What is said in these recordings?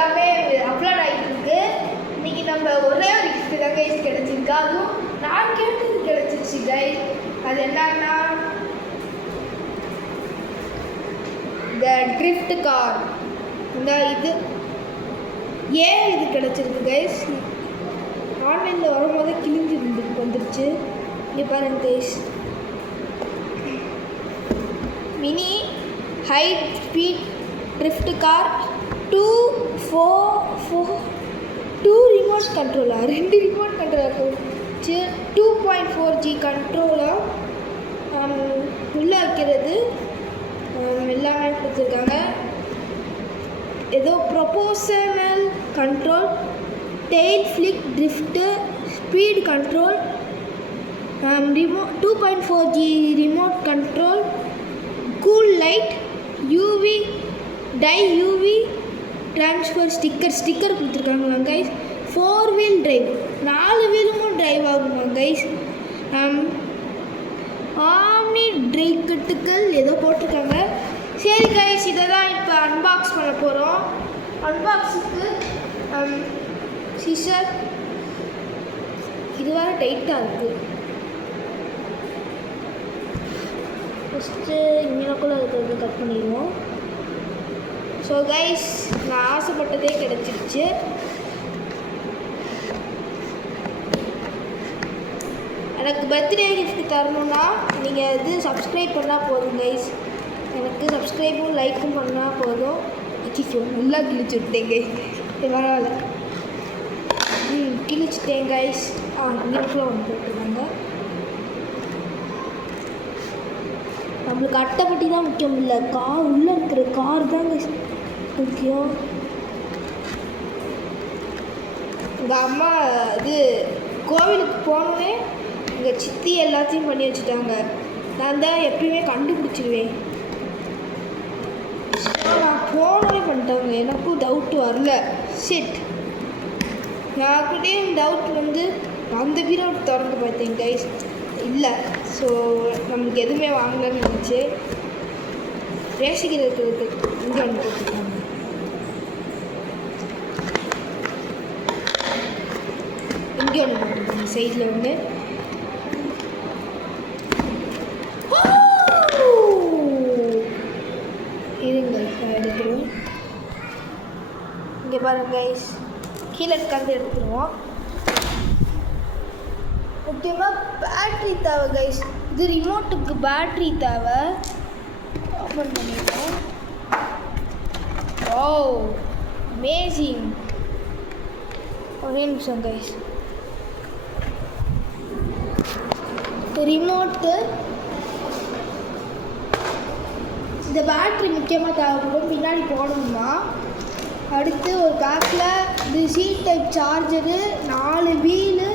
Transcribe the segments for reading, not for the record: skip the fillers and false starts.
எல்லாமே அப்லோட் ஆகிட்டு இருக்கு. இன்னைக்கு நம்ம ஒரே ஒரு கிஃப்ட் தான் கைஸ் கிடைச்சிருக்கு. அதுவும் நான் கேட்டது கிடைச்சிருச்சு கைஸ். அது என்னன்னா இந்த ட்ரிஃப்ட் கார். இந்த இது ஏன் இது கிடைச்சிருக்கு கைஸ், ஆன்லைனில் வரும்போது கிழிஞ்சு வந்துருச்சு. இங்கே பாருங்க guys, mini high speed drift car 2 remote controller, 2 remote controller 2.4G controller உள்ளே வைக்கிறது எல்லாமே கொடுத்துருக்காங்க. ஏதோ proportional control, tail flick drift, speed control, 2.4G remote control, cool light, UV transfer sticker கொடுத்துருக்காங்களா கைஸ். 4 வீல் டிரைவ், 4 வீலுமும் டிரைவ் ஆகுமா guys. Omni டிரைக்கட்டுக்கள் ஏதோ போட்டிருக்காங்க. சரி கைஸ், இதை தான் இப்போ அன்பாக்ஸ் பண்ண போகிறோம். அன்பாக்ஸுக்கு சிசர் இது வேறு டைட்டாக இருக்குது. ஃபஸ்ட்டு இங்கனக்குள்ளே இருக்கிறது கட் பண்ணிடுவோம். ஸோ கைஸ், நான் ஆசைப்பட்டதே கிடச்சிருச்சு. எனக்கு பர்த்டே கிஃப்ட் தரணுன்னா நீங்கள் இது சப்ஸ்கிரைப் பண்ணால் போதும் கைஸ். எனக்கு சப்ஸ்கிரைபும் லைக்கும் பண்ணால் போதும். நல்லா கிழிச்சு விட்டேன் கைஸ், பரவாயில்ல. கிழிச்சிட்டேன் கைஸ். இங்கேக்குள்ளே ஒன்று போட்டுருக்காங்க. நம்மளுக்கு அட்டைப்பட்டி தான் முக்கியம் இல்லை, கார் உள்ளே இருக்கிற கார் தான் முக்கியம். எங்கள் அம்மா இது கோவிலுக்கு போனோடனே எங்கள் சித்தி எல்லாத்தையும் பண்ணி வச்சுட்டாங்க. நான் தான் எப்பயுமே கண்டுபிடிச்சிடுவேன். நான் போனோடனே பண்ணிட்டாங்க, எனக்கும் டவுட் வரல. செட் நான் கூடயும் டவுட் வந்து அந்த பீரியட் திறந்து பார்த்தேன் கைஸ், இல்லை. ஸோ நம்மளுக்கு எதுவுமே வாங்கலன்னு நினச்சி பேசிக்கிறதுக்கு இங்கே ஒன்று போட்டுருக்காங்க. இங்கே ஒன்று போட்டுருக்காங்க சைடில் ஒன்று. இருங்க எடுத்துருவோம். இங்கே பாருங்க கைஸ், கீழே உட்காந்து எடுத்துருவோம். முக்கியமாக பேட்ரி தேவை கைஸ். இது ரிமோட்டுக்கு பேட்ரி தேவை. ஓப்பன் பண்ணிடுவோம். ஓ அமேசிங். ஒரே நிமிஷம் கைஸ். ரிமோட்டு இந்த பேட்ரி முக்கியமாக தேவைப்படும். பின்னாடி போடணுமா. அடுத்து ஒரு பேக்கில் இது C type charger, 4 wheel,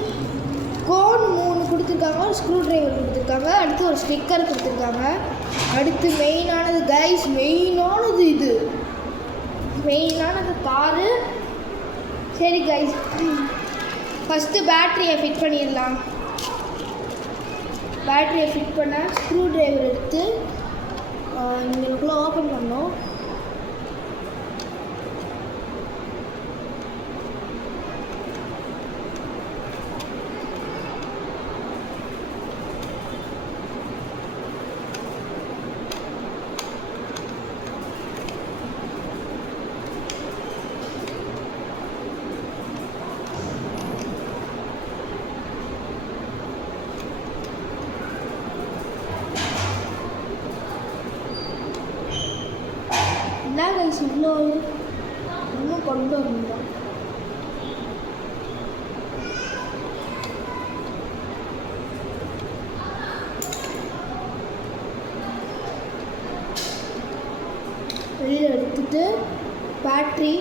cone 3 கொடுத்துருக்காங்க, ஒரு ஸ்க்ரூ ட்ரைவர் கொடுத்துருக்காங்க, அடுத்து ஒரு ஸ்டிக்கர் கொடுத்துருக்காங்க. அடுத்து மெயினானது கைஸ், மெயினானது இது மெயினானது காரு. சரி கைஸ், ஃபஸ்ட்டு பேட்ரியை ஃபிட் பண்ணிடலாம். பேட்ரியை ஃபிட் பண்ண ஸ்க்ரூ ட்ரைவர் எடுத்து இங்களுக்குள்ளே ஓப்பன் பண்ணோம். என்ன கைஸ் இவ்வளோ இன்னும் கொண்டு வரணும். வெளியில் எடுத்துட்டு பேட்ரி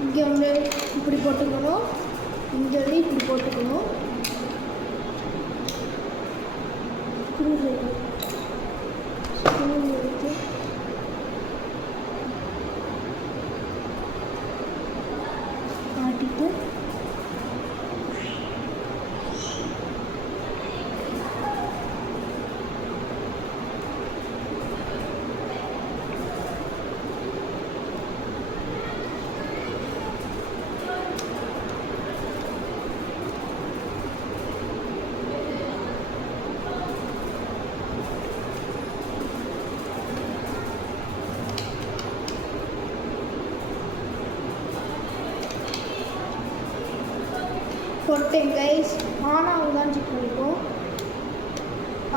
இங்கே ஒன்று இப்படி போட்டுக்கணும், இங்கே ஒன்று இப்படி போட்டுக்கணும். ஸ்க்ரூ எடுத்து மாட்டிட்டு போட்டேன் கைஸ். ஆன் ஆகுதான்னு செக் பண்ணிப்போம்.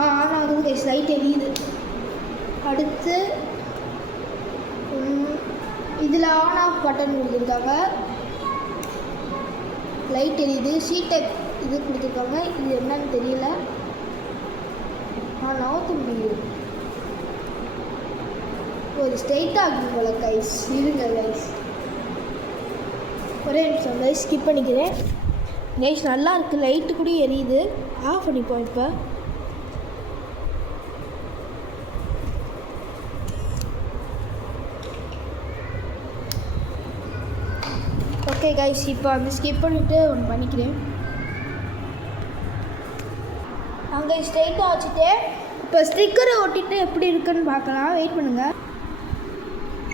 ஆன் ஆகுது கைஸ், லைட் எரியுது. அடுத்து இதில் ஆன் ஆஃப் பட்டன் கொடுத்துருக்காங்க, லைட் எரியுது. டைப் இது கொடுத்துருக்காங்க, இது என்னன்னு தெரியல. நவுத்த முடியுது, ஒரு ஸ்ட்ரைட்டாக ஆகும் போல கைஸ். இருங்க கைஸ், ஒரே நிமிஷம் கைஸ், ஸ்கிப் பண்ணிக்கிறேன் கைஸ். நல்லா இருக்குது, லைட்டு கூட எரியுது. ஆஃப் பண்ணிப்போம் இப்போ. ஓகே கைஸ், இப்போ அந்த ஸ்கிப் பண்ணிவிட்டு ஒன்று பண்ணிக்கிறேன். அங்கே ஸ்ட்ரைட்டாக வச்சுட்டு இப்போ ஸ்டிக்கரை ஒட்டிட்டு எப்படி இருக்குன்னு பார்க்கலாம். வெயிட் பண்ணுங்கள்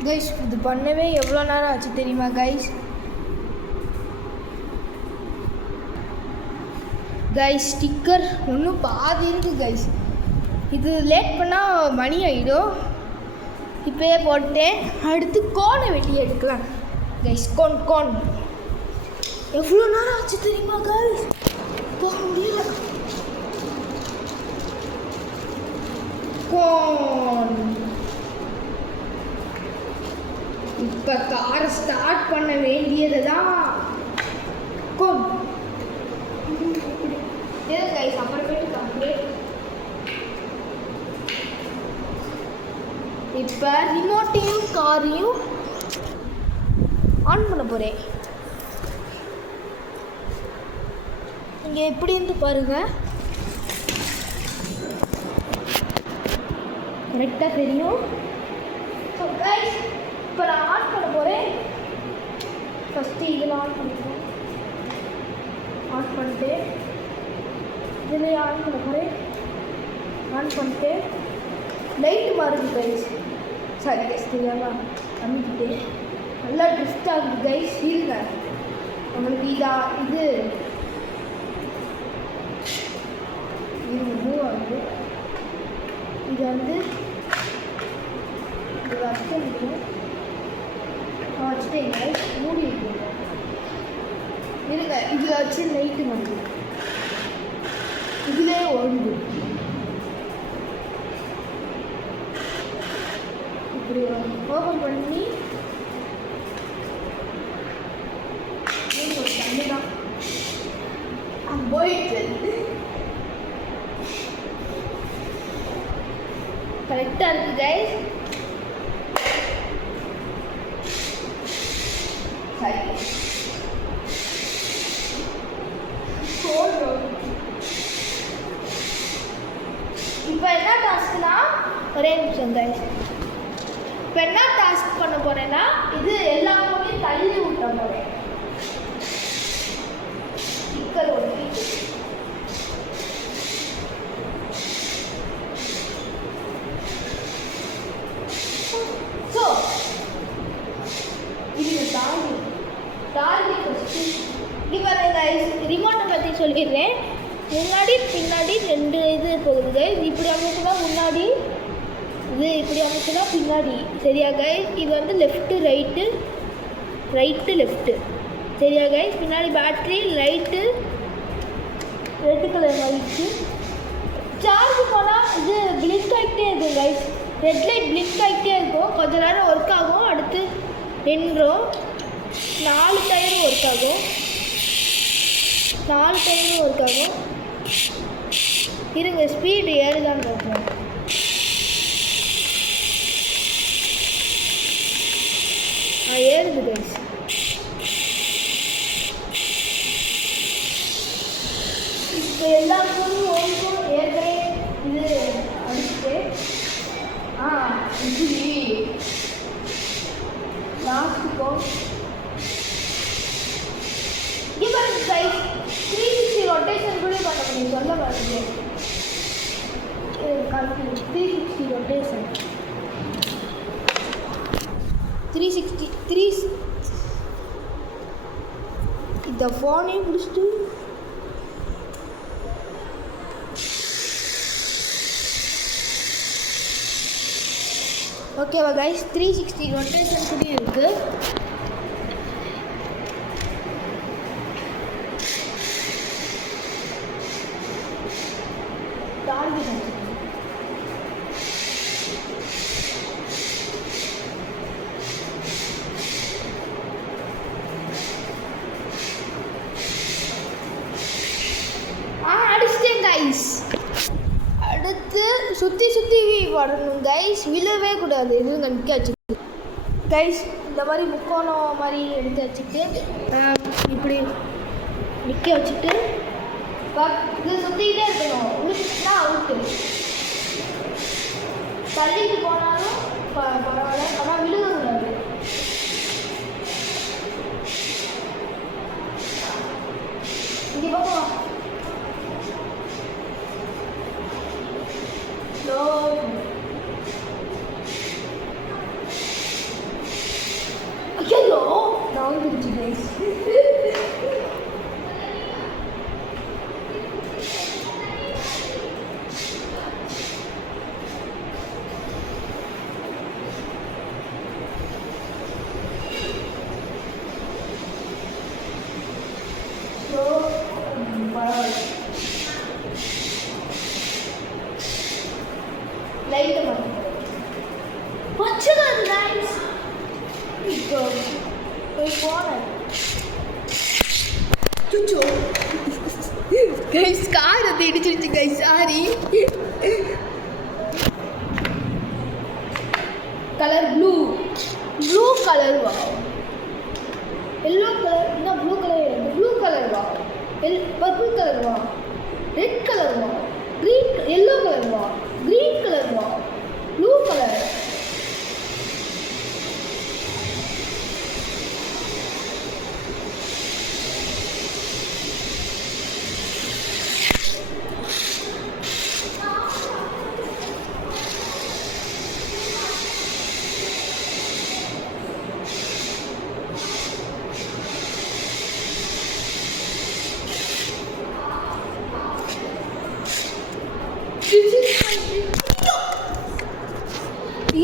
கைஸ். இது பண்ணவே எவ்வளோ நேரம் ஆச்சு தெரியுமா கைஸ்? கைஸ் ஸ்டிக்கர் ஒன்றும் பாதி இருக்குது கைஸ். இது லேட் பண்ணால் மணி ஆகிடும். இப்போயே போட்டேன். அடுத்து கோனை வெட்டி எடுக்கலாம் கைஸ். கோன் எவ்வளோ நேரம் ஆச்சு தெரியுமா கைஸ்? போக முடியல. கோன் இப்போ காரை ஸ்டார்ட் பண்ண வேண்டியது தான். கோன் கைஸ், அப்புறமேட்டு கம்ப்ளீட். இப்போ ரிமோட்டையும் காரையும் ஆன் பண்ண போகிறேன். இங்கே எப்படி இருந்து பாருங்கள், கரெக்டாக தெரியும். ஸோ கைஸ், இப்போ நான் ஆன் பண்ண போகிறேன். ஃபஸ்ட்டு இதில் ஆன் பண்ணிக்கிறேன். ஆன் பண்ணிட்டு இதில் ஆன் பண்ண போகிறேன். ஆன் பண்ணிட்டு லைட்டு மாறுது கைஸ். சரி கைஸ், இதெல்லாம் அமைக்கிட்டு நல்லா ட்ரிஃப்ட் ஆகுது கைஸ். இருங்க, நம்மளுக்கு இது மூவ் ஆகுது. இது வந்து இது வச்சு முடியும். வச்சுட்டேங்க, மூடி வைக்கணும். இருங்க, இதில் வச்சு லைட்டு வந்து இதிலே ஓடுது. இப்படி ஓப்பன் பண்ணி ஒரு தண்ணி தான் போயிட்டு கரெக்டாக இருக்குது கைஸ். சரி, இப்போ என்ன டாஸ்க்னா, ஒரே நிமிஷம் கைஸ். இப்போ என்ன டாஸ்க் பண்ண போறேன்னா, இது எல்லாமே தள்ளி விட்ட போறேன். ஸ்டிக்கர் ஒட்டி ரிமோட்டை பற்றி சொல்லிடுறேன். முன்னாடி பின்னாடி ரெண்டு இது போகுது கைஸ். இப்படி அமைச்சுனா முன்னாடி, இது இப்படி அமைச்சுனா பின்னாடி. சரியா கைஸ்? இது வந்து லெஃப்ட்டு ரைட்டு, ரைட்டு லெஃப்ட்டு. சரியா கைஸ்? பின்னாடி battery, light red colour light. Charge போனால் இது பிளிங்க் ஆகிட்டே இருக்கும் கைஸ். ரெட் லைட் பிளிங்க் ஆகிட்டே இருக்கும். கொஞ்ச நேரம் ஒர்க் ஆகும், அடுத்து நின்றோம். 4 டயரும் ஒர்க் ஆகும், 4 டயரும் ஒர்க் ஆகும். இருங்க, ஸ்பீடு ஏறுதான்னு பார்ப்போம். ஏறுது கைஸ். இப்போ எல்லா ஃபோனும் ஓடிக்கும். ஏற்கனவே இது அடிச்சுட்டு இப்படி லாஸ்ட்டுக்கும் இப்போ கைஸ் 360 ரொட்டேஷன் கூட பண்ண முடியும். சொல்ல மாட்டேங்க, 360 ரொட்டேஷன், 360 இந்த ஃபோனே பிடிச்சிட்டு ஓகேவா கைஸ்? 360 ரொட்டேஷன் கூட இருக்குது. வரணும் கைஸ், விழவே கூடாது. இது நிற்க வச்சு கைஸ், இந்த மாதிரி முக்கோணம் மாதிரி எடுத்து வச்சுட்டு இப்படி நிற்க வச்சுட்டு இது சுற்றிக்கிட்டே இருக்கணும். உளுக்குனா அவுட்டு, தள்ளிட்டு போனாலும் பரவாயில்ல, ஆனால் விழுகக்கூடாது. இங்கே பக்கம் ஐயோ நான் வந்துருச்சு கைஸ். லைட்டை மாற்றி வச்சுக்காது கைஸ். இப்போ போனேன் சுச்சோ கைஸ், கார் வந்து இடிச்சிருச்சு guys, sorry. Colour blue, blue colour வா, எல்லோ கலர் என்ன ப்ளூ கலர், ப்ளூ கலர் வா, பர்பிள் கலர் வா, ரெட் கலர் வா, க்ரீன் எல்லோ கலர் வா, க்ரீன் கலர் வா, ப்ளூ கலர்.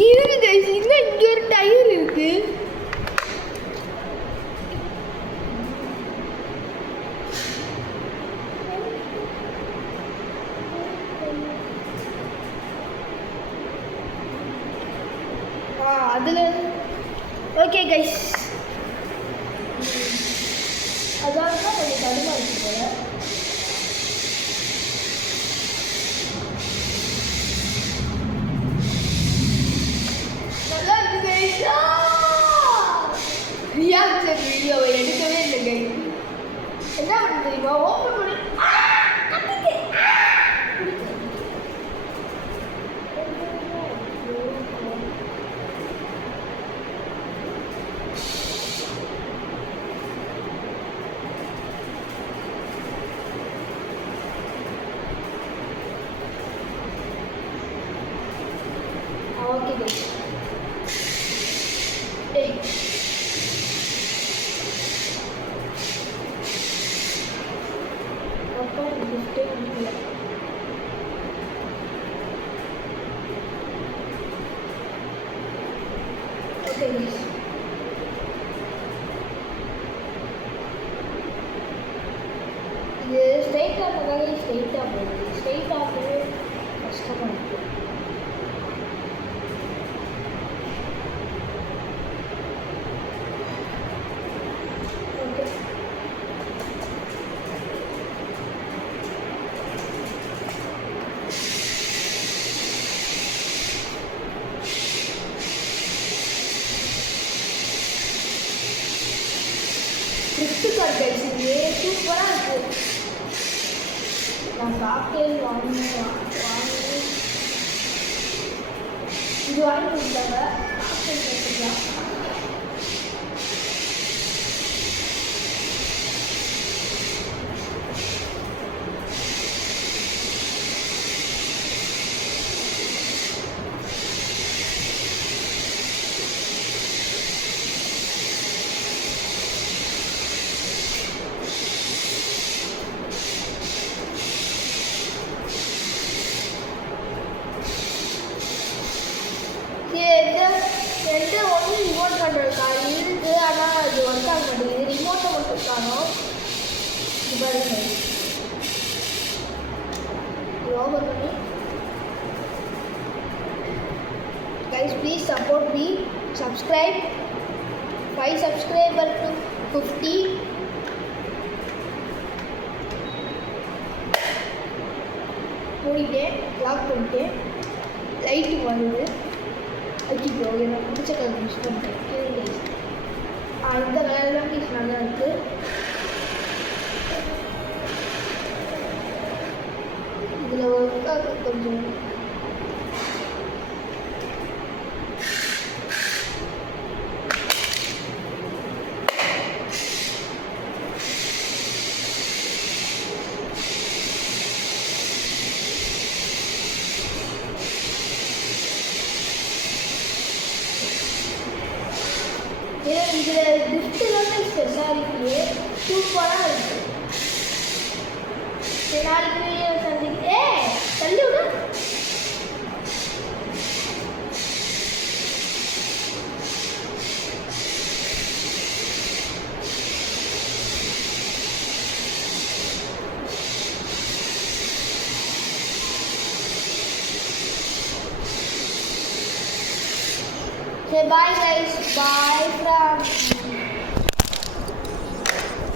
இருக்கு கைஸ், இன்னும் இங்கே ஒரு டயர் இருக்கு. அதில் ஓகே கைஸ், அதான் தான் கொஞ்சம் கடுமையாக இருக்கு போல. ரியாக்ஷன் வீடியோவை எடுக்கவே இல்லை கைஸ். என்ன பண்ண தெரியுமா, ஓப்பன் பண்ணி ஓகே கைஸ். Okay, guys. இது ஸ்ட்ரைட்டாக இருந்தாலே ஸ்ட்ரைட்டாக போகுது, ஸ்ட்ரைட்டாக போய் கஷ்டமாக இருக்குது. ஓகே கிஃப்ட் கார்டு கைஸ், இது சூப்பராக இருக்குது. நான் காக்டெயில் வாங்கி இது வாங்கி கொடுத்தாங்க. காக்டெயில் எடுத்துக்கலாம். என்கிட்ட ஒன்று ரிமோட் கண்ட்ரோல் கார் இருக்குது, ஆனால் அது ஒர்க் ஆக மாட்டேங்குது. ரிமோட்டை மட்டும் காணும். இது பாருங்க, ஓவர் பண்ணி guys, please support me, subscribe 5 subscriber to 50. மூடிட்டேன், லாக் பண்ணிட்டேன். லைட்டு வருது. ஐயோ எனக்கு பிடிச்ச கலர் யூஸ் பண்ணுறேன். இந்த கலர்லாம் பீஸ் நல்லா இருக்குது. இதில் ஒரு கொஞ்சம் இதில் கிஃப்ட் எல்லாமே ஸ்பெஷாலிட்டியே சூப்பராக இருக்குது. நாளைக்கு வீடியோ சந்திக்க தள்ளி விட Say bye guys, bye from